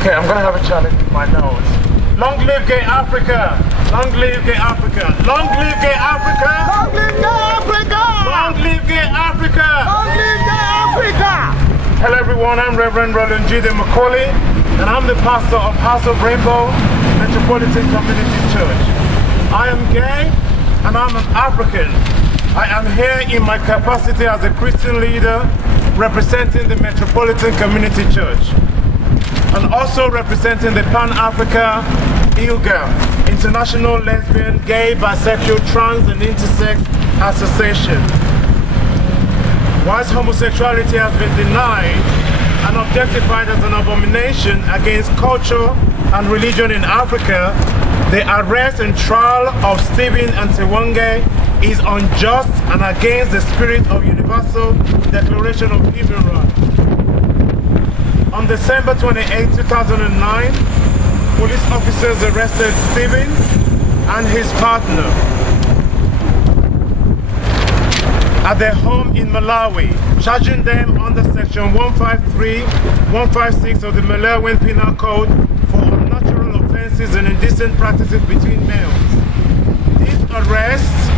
Okay, I'm gonna have a challenge with my nose. Long live gay Africa! Long live gay Africa! Long live gay Africa! Long live gay Africa! Long live gay Africa! Long live gay Africa! Hello everyone, I'm Reverend Jide Macaulay, and I'm the pastor of House of Rainbow Metropolitan Community Church. I am gay and I'm an African. I am here in my capacity as a Christian leader representing the Metropolitan Community Church, and also representing the Pan-Africa ILGA, International Lesbian, Gay, Bisexual, Trans and Intersex Association. Whilst homosexuality has been denied and objectified as an abomination against culture and religion in Africa, the arrest and trial of Stephen Antiwonge is unjust and against the spirit of Universal Declaration of Human Rights. On December 28, 2009, police officers arrested Stephen and his partner at their home in Malawi, charging them under Section 153, 156 of the Malawian Penal Code for unnatural offenses and indecent practices between males. These arrests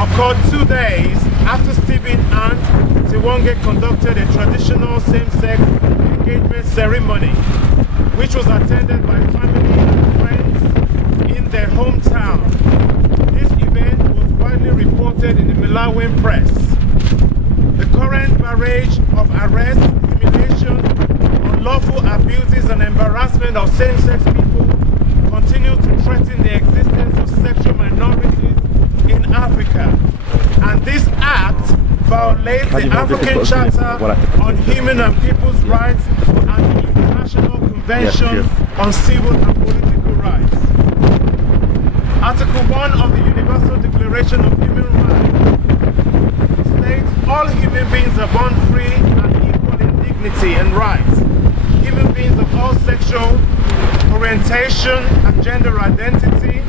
occurred 2 days after Stephen and Tiwonge conducted a traditional same-sex engagement ceremony, which was attended by family and friends in their hometown. This event was widely reported in the Malawian press. The current barrage of arrests, humiliation, unlawful abuses and embarrassment of same-sex people continue to threaten the existence of sexual minorities in Africa. And this act violates the African Charter on Human and People's Rights and the International Convention on Civil and Political Rights. Article 1 of the Universal Declaration of Human Rights states all human beings are born free and equal in dignity and rights. Human beings of all sexual orientation and gender identity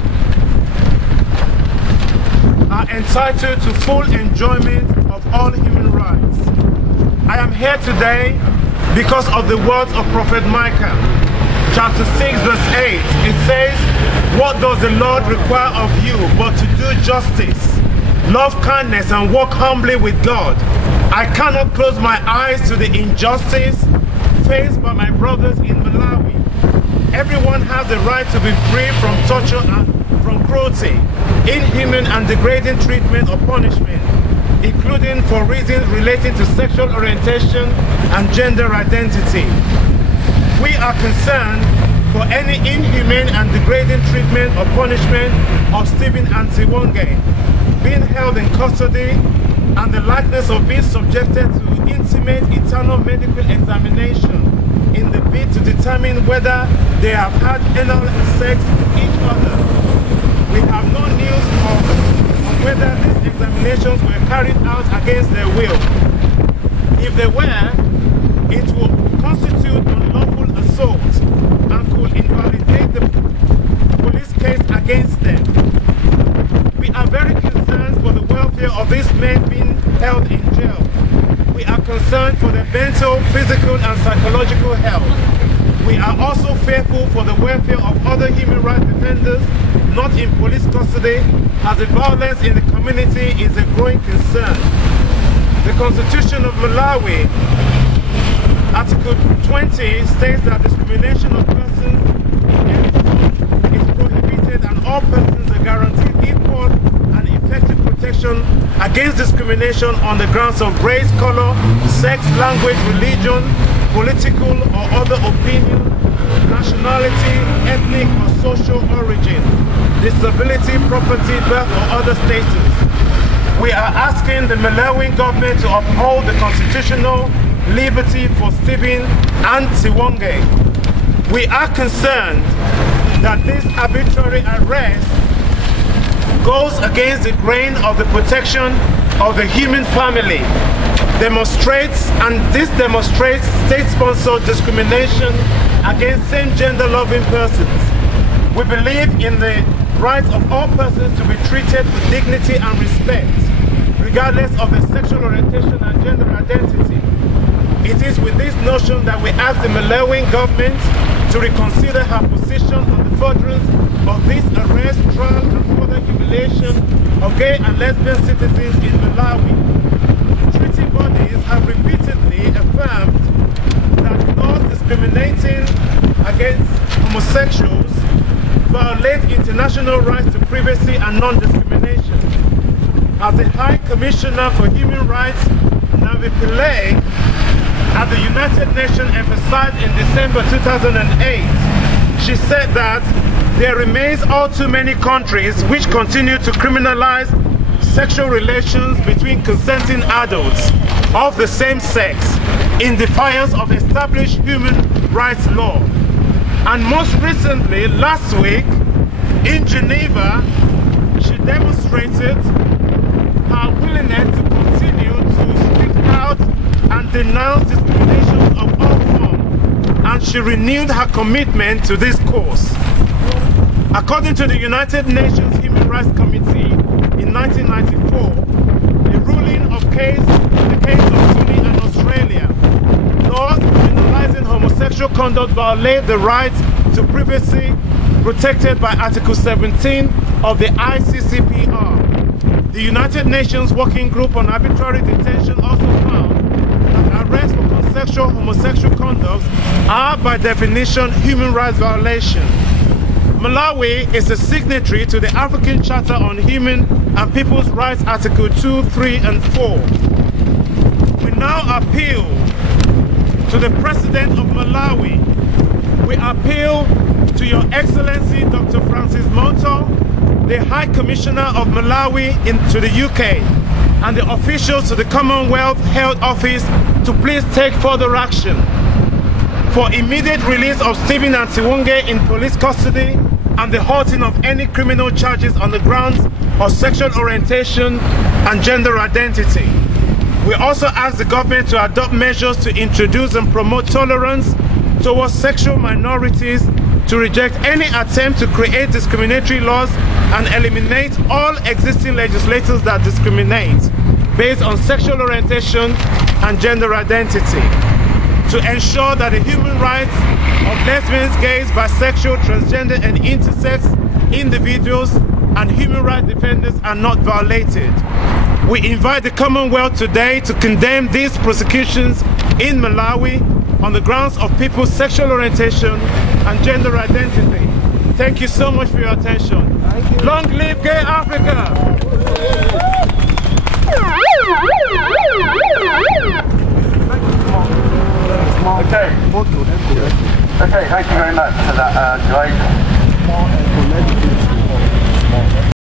are entitled to full enjoyment of all human rights. I am here today because of the words of Prophet Micah, chapter 6, verse 8. It says, "What does the Lord require of you but to do justice, love kindness and walk humbly with God? I cannot close my eyes to the injustice faced by my brothers in Malawi. Everyone has the right to be free from torture and from cruelty, inhuman and degrading treatment or punishment, including for reasons relating to sexual orientation and gender identity. We are concerned for any inhumane and degrading treatment or punishment of Stephen Antiwonge being held in custody and the likeness of being subjected to intimate eternal medical examination in the bid to determine whether they have had anal sex with each other. We have no news on whether these examinations were carried out against their will. If they were, it would constitute unlawful assault and could invalidate the police case against them. We are very concerned for the welfare of these men being held in jail. We are concerned for their mental, physical and psychological health. We are also fearful for the welfare of other human rights defenders not in police custody, as the violence in the community is a growing concern. The Constitution of Malawi, Article 20, states that discrimination of persons in any form is prohibited and all persons are guaranteed equal and effective protection against discrimination on the grounds of race, color, sex, language, religion, political or other opinion, nationality, ethnic or social origin, disability, property, birth or other status. We are asking the Malawian government to uphold the constitutional liberty for Stephen and Tiwonge. We are concerned that this arbitrary arrest goes against the grain of the protection of the human family, demonstrates state-sponsored discrimination against same-gender loving persons. We believe in the rights of all persons to be treated with dignity and respect, regardless of their sexual orientation and gender identity. It is with this notion that we ask the Malawian government to reconsider her position on the furtherance of this arrest, trial, and further humiliation of gay and lesbian citizens in Malawi. Treaty bodies have repeatedly affirmed that laws discriminating against homosexuals violate international rights to privacy and non-discrimination. As the High Commissioner for Human Rights, Macaulay, at the United Nations emphasized in December 2008, she said that there remains all too many countries which continue to criminalize sexual relations between consenting adults of the same sex in defiance of established human rights law. And most recently, last week, in Geneva, she demonstrated her willingness to continue to speak out and denounce discrimination of all forms, and she renewed her commitment to this cause. According to the United Nations Human Rights Committee, in 1994, a ruling of the case of Jide and Australia, laws criminalizing homosexual conduct violate the right to privacy protected by Article 17 of the ICCPR. The United Nations Working Group on Arbitrary Detention also found that arrests for consensual homosexual conduct are by definition human rights violations. Malawi is a signatory to the African Charter on Human and People's Rights Article 2, 3 and 4. We now appeal to the President of Malawi. We appeal to Your Excellency Dr. Francis Monto, the High Commissioner of Malawi to the UK, and the officials to the Commonwealth Health Office to please take further action for immediate release of Stephen and Tiwonge in police custody and the halting of any criminal charges on the grounds of sexual orientation and gender identity. We also ask the government to adopt measures to introduce and promote tolerance towards sexual minorities, to reject any attempt to create discriminatory laws and eliminate all existing legislators that discriminate based on sexual orientation and gender identity, to ensure that the human rights of lesbians, gays, bisexual, transgender and intersex individuals and human rights defenders are not violated. We invite the Commonwealth today to condemn these prosecutions in Malawi on the grounds of people's sexual orientation and gender identity. Thank you so much for your attention. Long live Gay Africa! Okay, thank you very much for that, Jide.